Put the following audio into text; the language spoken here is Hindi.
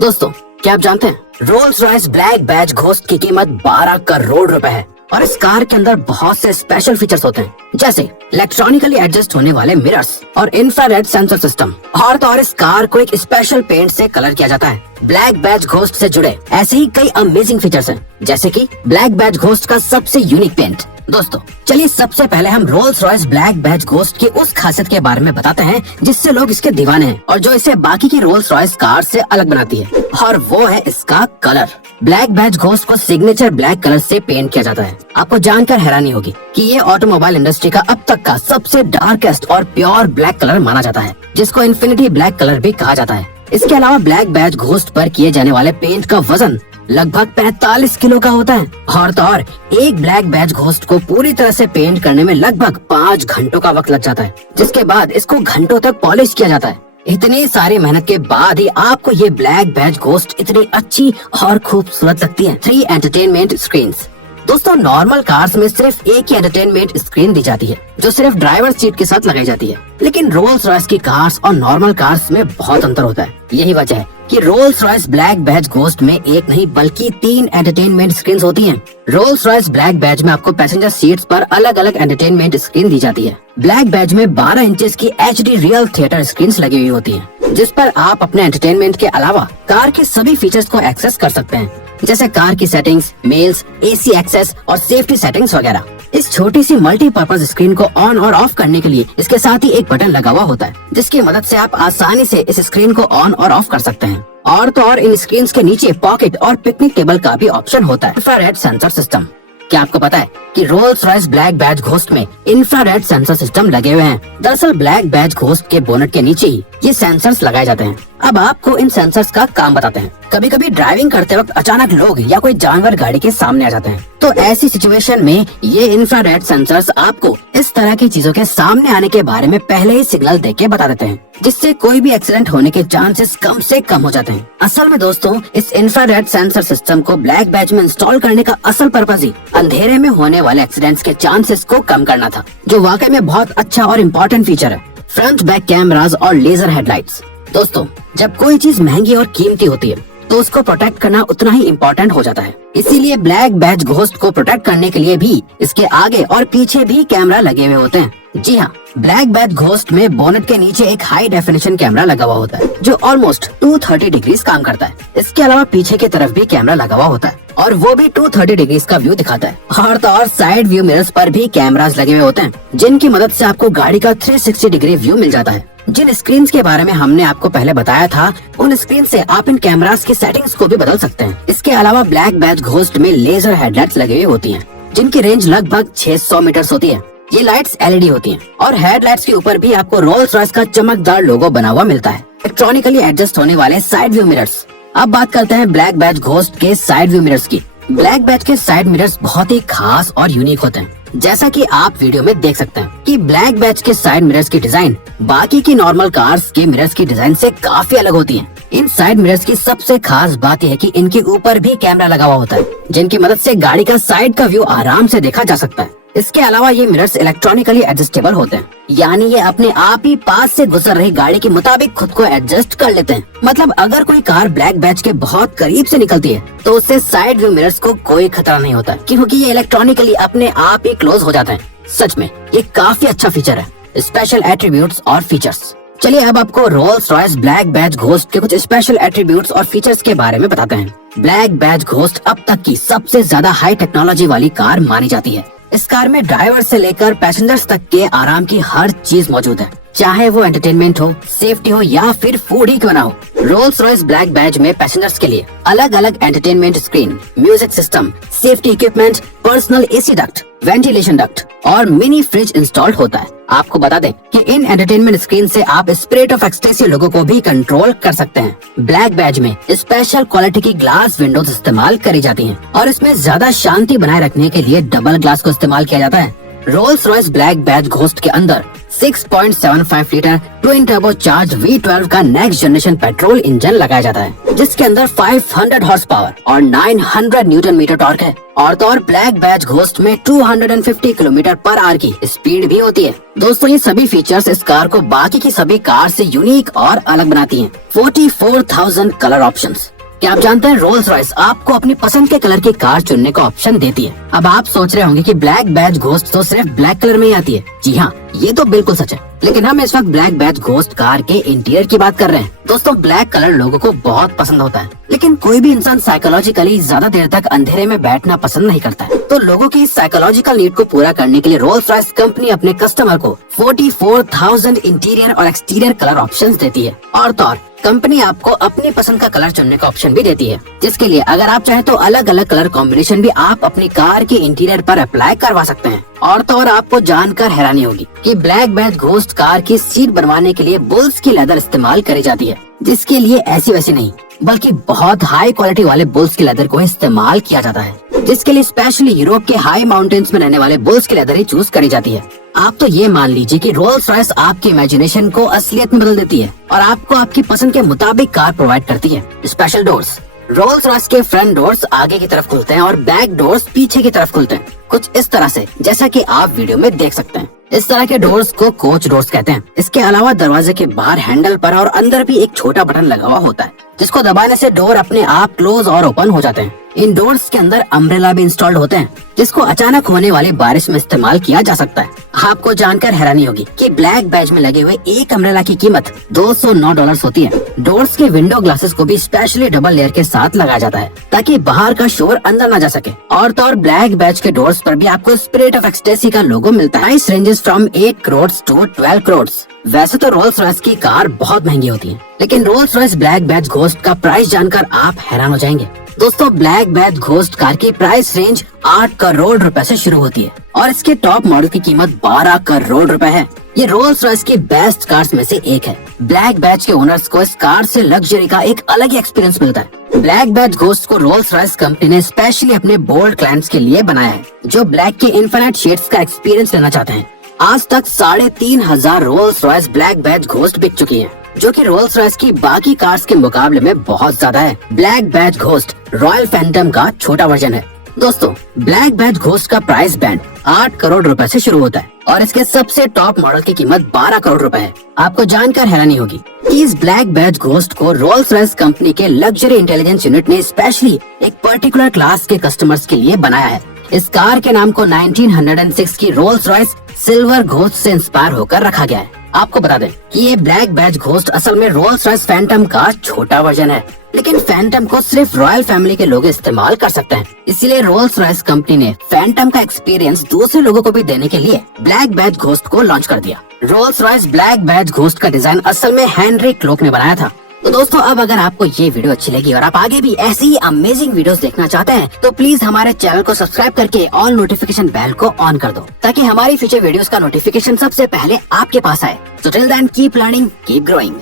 दोस्तों, क्या आप जानते हैं Rolls Royce Black Badge Ghost की कीमत 12 करोड़ रुपए है और इस कार के अंदर बहुत से स्पेशल फीचर्स होते हैं, जैसे इलेक्ट्रॉनिकली एडजस्ट होने वाले मिरर्स और इंफ्रारेड सेंसर सिस्टम। और तो और इस कार को एक स्पेशल पेंट से कलर किया जाता है। ब्लैक बैज घोस्ट से जुड़े ऐसे ही कई अमेजिंग फीचर्स हैं, जैसे कि ब्लैक बैज घोस्ट का सबसे यूनिक पेंट। दोस्तों, चलिए सबसे पहले हम Rolls Royce Black Badge Ghost की उस खासियत के बारे में बताते हैं जिससे लोग इसके दीवाने हैं और जो इसे बाकी की रोल्स रॉयस कार से अलग बनाती है, और वो है इसका कलर। ब्लैक बैज घोस्ट को सिग्नेचर ब्लैक कलर से पेंट किया जाता है। आपको जानकर हैरानी होगी कि ये ऑटोमोबाइल इंडस्ट्री का अब तक का सबसे डार्केस्ट और प्योर ब्लैक कलर माना जाता है, जिसको इन्फिनिटी ब्लैक कलर भी कहा जाता है। इसके अलावा ब्लैक बैज घोस्ट पर किए जाने वाले पेंट का वजन लगभग 45 किलो का होता है, और तो और एक ब्लैक बैज घोस्ट को पूरी तरह से पेंट करने में लगभग 5 घंटों का वक्त लग जाता है, जिसके बाद इसको घंटों तक पॉलिश किया जाता है। इतनी सारी मेहनत के बाद ही आपको ये ब्लैक बैज घोस्ट इतनी अच्छी और खूबसूरत लगती है। 3 एंटरटेनमेंट स्क्रीन्स। दोस्तों, नॉर्मल कार्स में सिर्फ एक ही एंटरटेनमेंट स्क्रीन दी जाती है, जो सिर्फ ड्राइवर सीट के साथ लगाई जाती है। लेकिन रोल्स रॉयस की कार्स और नॉर्मल कार्स में बहुत अंतर होता है। यही वजह है कि Rolls Royce Black Badge Ghost में एक नहीं बल्कि 3 एंटरटेनमेंट स्क्रीन होती हैं। रोल्स रॉयस ब्लैक बैज में आपको पैसेंजर सीट्स पर अलग अलग एंटरटेनमेंट स्क्रीन दी जाती है। ब्लैक बैज में 12 इंचेस की HD रियल थिएटर स्क्रीन लगी हुई होती है, जिस पर आप अपने एंटरटेनमेंट के अलावा कार के सभी फीचर्स को एक्सेस कर सकते हैं, जैसे कार की सेटिंग्स, मेल्स, AC एक्सेस और सेफ्टी सेटिंग्स वगैरह। इस छोटी सी मल्टीपर्पज स्क्रीन को ऑन और ऑफ करने के लिए इसके साथ ही एक बटन लगा हुआ होता है, जिसकी मदद से आप आसानी से इस स्क्रीन को ऑन और ऑफ कर सकते हैं। और तो और इन स्क्रीन के नीचे पॉकेट और पिकनिक टेबल का भी ऑप्शन होता है। Infrared sensor system. क्या आपको पता है कि Rolls Royce Black Badge Ghost में इंफ्रारेड सेंसर सिस्टम लगे हुए हैं? दरअसल ब्लैक बैज घोस्ट के बोनट के नीचे ही ये सेंसर्स लगाए जाते हैं। अब आपको इन सेंसर्स का काम बताते हैं। कभी कभी ड्राइविंग करते वक्त अचानक लोग या कोई जानवर गाड़ी के सामने आ जाते हैं, तो ऐसी सिचुएशन में ये इंफ्रारेड सेंसर्स आपको इस तरह की चीजों के सामने आने के बारे में पहले ही सिग्नल देके बता देते हैं, जिससे कोई भी एक्सीडेंट होने के चांसेस कम से कम हो जाते हैं। असल में दोस्तों, इस इंफ्रारेड सेंसर सिस्टम को ब्लैक बैज में इंस्टॉल करने का असल पर्पज ही अंधेरे में होने वाले एक्सीडेंट्स के चांसेस को कम करना था, जो वाकई में बहुत अच्छा और इम्पोर्टेंट फीचर है। फ्रंट बैक कैमरास और लेजर हेडलाइट्स। दोस्तों, जब कोई चीज महंगी और कीमती होती है तो उसको प्रोटेक्ट करना उतना ही इम्पोर्टेंट हो जाता है। इसीलिए ब्लैक बैज घोस्ट को प्रोटेक्ट करने के लिए भी इसके आगे और पीछे भी कैमरा लगे हुए होते हैं। जी हाँ, ब्लैक बैज घोस्ट में बोनट के नीचे एक हाई डेफिनेशन कैमरा लगा हुआ होता है, जो ऑलमोस्ट 230 डिग्रीज काम करता है। इसके अलावा पीछे की तरफ भी कैमरा लगा हुआ होता है और वो भी 230 डिग्रीज का व्यू दिखाता है। और तो और साइड व्यू मिरर्स पर भी कैमरास लगे हुए होते हैं, जिनकी मदद से आपको गाड़ी का 360 डिग्री व्यू मिल जाता है। जिन स्क्रीन के बारे में हमने आपको पहले बताया था, उन स्क्रीन से आप इन कैमरास की सेटिंग्स को भी बदल सकते हैं। इसके अलावा ब्लैक बैज घोस्ट में लेजर हेडलाइट्स लगे हुए होती हैं, जिनकी रेंज लगभग 600 मीटर होती है। ये लाइट्स LED होती हैं और हेडलाइट्स के ऊपर भी आपको रोल्स रॉयस का चमकदार लोगो बना हुआ मिलता है। इलेक्ट्रॉनिकली एडजस्ट होने वाले साइड व्यू मिरर्स। अब बात करते हैं ब्लैक बैज घोस्ट के साइड व्यू मिरर्स की। ब्लैक बैज के साइड मिरर्स बहुत ही खास और यूनिक होते हैं, जैसा कि आप वीडियो में देख सकते हैं कि ब्लैक बैज के साइड मिरर्स की डिजाइन बाकी की नॉर्मल कार्स के मिरर्स की डिजाइन से काफी अलग होती है। इन साइड मिरर्स की सबसे खास बात यह है कि इनके ऊपर भी कैमरा लगा हुआ होता है, जिनकी मदद से गाड़ी का साइड का व्यू आराम से देखा जा सकता है। इसके अलावा ये मिरर्स इलेक्ट्रॉनिकली एडजस्टेबल होते हैं, यानी ये अपने आप ही पास से गुजर रही गाड़ी के मुताबिक खुद को एडजस्ट कर लेते हैं। मतलब अगर कोई कार ब्लैक बैज के बहुत करीब से निकलती है तो उससे साइड व्यू मिरर्स को कोई खतरा नहीं होता, क्योंकि ये इलेक्ट्रॉनिकली अपने आप ही क्लोज हो जाते हैं। सच में ये काफी अच्छा फीचर है। स्पेशल एट्रीब्यूट्स और फीचर्स। चलिए अब आपको Rolls Royce Black Badge Ghost के कुछ स्पेशल एट्रीब्यूट्स और फीचर्स के बारे में बताते हैं। ब्लैक बैज घोस्ट अब तक की सबसे ज्यादा हाई टेक्नोलॉजी वाली कार मानी जाती है। इस कार में ड्राइवर से लेकर पैसेंजर्स तक के आराम की हर चीज मौजूद है, चाहे वो एंटरटेनमेंट हो, सेफ्टी हो या फिर फूड ही क्यों ना हो। रोल्स रॉयस ब्लैक बैज में पैसेंजर्स के लिए अलग अलग entertainment screen, music system, safety equipment, personal AC duct, ventilation duct और मिनी फ्रिज इंस्टॉल्ड होता है। आपको बता दें कि इन एंटरटेनमेंट स्क्रीन से आप स्पिरिट ऑफ एक्सटेसी लोगों को भी कंट्रोल कर सकते हैं। ब्लैक बैज में स्पेशल क्वालिटी की ग्लास विंडोज इस्तेमाल करी जाती हैं और इसमें ज्यादा शांति बनाए रखने के लिए डबल ग्लास को इस्तेमाल किया जाता है। Rolls Royce Black Badge Ghost के अंदर 6.75 litre twin turbo charge V12 का नेक्स्ट जनरेशन पेट्रोल इंजन लगाया जाता है, जिसके अंदर 500 हॉर्स पावर और 900 न्यूटन मीटर टॉर्क है। और तो और ब्लैक बैज घोस्ट में 250 किलोमीटर पर आवर की स्पीड भी होती है। दोस्तों, ये सभी फीचर्स इस कार को बाकी की सभी कार से यूनिक और अलग बनाती हैं। 44,000 कलर ऑप्शंस। क्या आप जानते हैं रोल्स रॉयस आपको अपनी पसंद के कलर की कार चुनने का ऑप्शन देती है। अब आप सोच रहे होंगे कि ब्लैक बैज घोस्ट तो सिर्फ ब्लैक कलर में ही आती है। जी हाँ, ये तो बिल्कुल सच है, लेकिन हम इस वक्त ब्लैक बैज घोस्ट कार के इंटीरियर की बात कर रहे हैं। दोस्तों, ब्लैक कलर लोगों को बहुत पसंद होता है, लेकिन कोई भी इंसान साइकोलॉजिकली ज्यादा देर तक अंधेरे में बैठना पसंद नहीं करता है। तो लोगों की साइकोलॉजिकल नीड को पूरा करने के लिए रोल्स रॉयस कंपनी अपने कस्टमर को 44,000 इंटीरियर और एक्सटीरियर कलर ऑप्शंस देती है। और तो और कंपनी आपको अपनी पसंद का कलर चुनने का ऑप्शन भी देती है, जिसके लिए अगर आप चाहें तो अलग अलग कलर कॉम्बिनेशन भी आप अपनी कार के इंटीरियर पर अप्लाई करवा सकते हैं। और तो और आपको जानकर हैरानी होगी कि ब्लैक बैज घोस्ट कार की सीट बनवाने के लिए बुल्स की लेदर इस्तेमाल करी जाती है, जिसके लिए ऐसी वैसी नहीं बल्कि बहुत हाई क्वालिटी वाले बुल्स की लेदर को इस्तेमाल किया जाता है, जिसके लिए स्पेशली यूरोप के हाई माउंटेन्स में रहने वाले बुल्स की लेदर ही चूज करी जाती है। आप तो ये मान लीजिए कि रोल्स रॉयस आपके इमेजिनेशन को असलियत में बदल देती है और आपको आपकी पसंद के मुताबिक कार प्रोवाइड करती है। Special doors. रोल्स रॉयस के फ्रंट डोर्स आगे की तरफ खुलते हैं और बैक डोर्स पीछे की तरफ खुलते हैं, कुछ इस तरह से जैसा कि आप वीडियो में देख सकते हैं। इस तरह के डोर्स को कोच डोर्स कहते हैं। इसके अलावा दरवाजे के बाहर हैंडल पर और अंदर भी एक छोटा बटन लगा हुआ होता है, जिसको दबाने से डोर अपने आप क्लोज और ओपन हो जाते हैं। इन डोर्स के अंदर अम्ब्रेला भी इंस्टॉल्ड होते हैं, जिसको अचानक होने वाली बारिश में इस्तेमाल किया जा सकता है। आपको जानकर हैरानी होगी कि ब्लैक बैज में लगे हुए एक अम्ब्रेला की कीमत $209 होती है। डोर्स के विंडो ग्लासेस को भी स्पेशली डबल लेयर के साथ लगाया जाता है, ताकि बाहर का शोर अंदर न जा सके। और तो और ब्लैक बैज के डोर्स पर भी आपको स्पिरिट ऑफ एक्सटेसी का लोगो मिलता है। Price ranges from 8 crore to 12 crore. वैसे तो रोल्स रॉयस की कार बहुत महंगी होती है, लेकिन Rolls Royce Black Badge Ghost का प्राइस जानकर आप हैरान हो जाएंगे। दोस्तों, ब्लैक बैज घोस्ट कार की प्राइस रेंज 8 करोड़ रुपए से शुरू होती है और इसके टॉप मॉडल की कीमत 12 करोड़ रुपए है। ये रोल्स रॉयस की बेस्ट कार्स में से एक है। ब्लैक बैज के ओनर्स को इस कार से लग्जरी का एक अलग ही एक्सपीरियंस मिलता है। ब्लैक बैज घोस्ट को रोल्स रॉयस कंपनी ने स्पेशली अपने बोल्ड क्लाइंट्स के लिए बनाया है, जो ब्लैक के इन्फिनिट शेड्स का एक्सपीरियंस लेना चाहते हैं। आज तक 3,500 Rolls Royce Black Badge Ghost बिक चुकी हैं, जो कि रोल्स रॉयस की बाकी कार्स के मुकाबले में बहुत ज्यादा है। Black Badge Ghost Royal Phantom का छोटा वर्जन है। दोस्तों, ब्लैक बैज घोस्ट का प्राइस बैंड 8 करोड़ रुपए से शुरू होता है और इसके सबसे टॉप मॉडल की कीमत 12 करोड़ रुपए है। आपको जानकर हैरानी होगी कि इस ब्लैक बैज घोस्ट को रोल्स रॉयस कंपनी के लग्जरी इंटेलिजेंस यूनिट ने स्पेशली एक पर्टिकुलर क्लास के कस्टमर्स के लिए बनाया है। इस कार के नाम को 1906 की रोल्स रॉयस सिल्वर घोस्ट से इंस्पायर होकर रखा गया है। आपको बता दें कि ये ब्लैक बैज घोस्ट असल में रोल्स रॉयस फैंटम का छोटा वर्जन है, लेकिन फैंटम को सिर्फ रॉयल फैमिली के लोग इस्तेमाल कर सकते हैं। इसीलिए रोल्स रॉयस कंपनी ने फैंटम का एक्सपीरियंस दूसरे लोगों को भी देने के लिए ब्लैक बैज घोस्ट को लॉन्च कर दिया। Rolls Royce Black Badge Ghost का डिजाइन असल में हेनरी क्लोक ने बनाया था। तो दोस्तों, अब अगर आपको ये वीडियो अच्छी लगी और आप आगे भी ऐसी ही अमेजिंग वीडियोस देखना चाहते हैं, तो प्लीज हमारे चैनल को सब्सक्राइब करके ऑल नोटिफिकेशन बेल को ऑन कर दो, ताकि हमारी फ्यूचर वीडियोस का नोटिफिकेशन सबसे पहले आपके पास आए। So till then, keep learning, keep growing.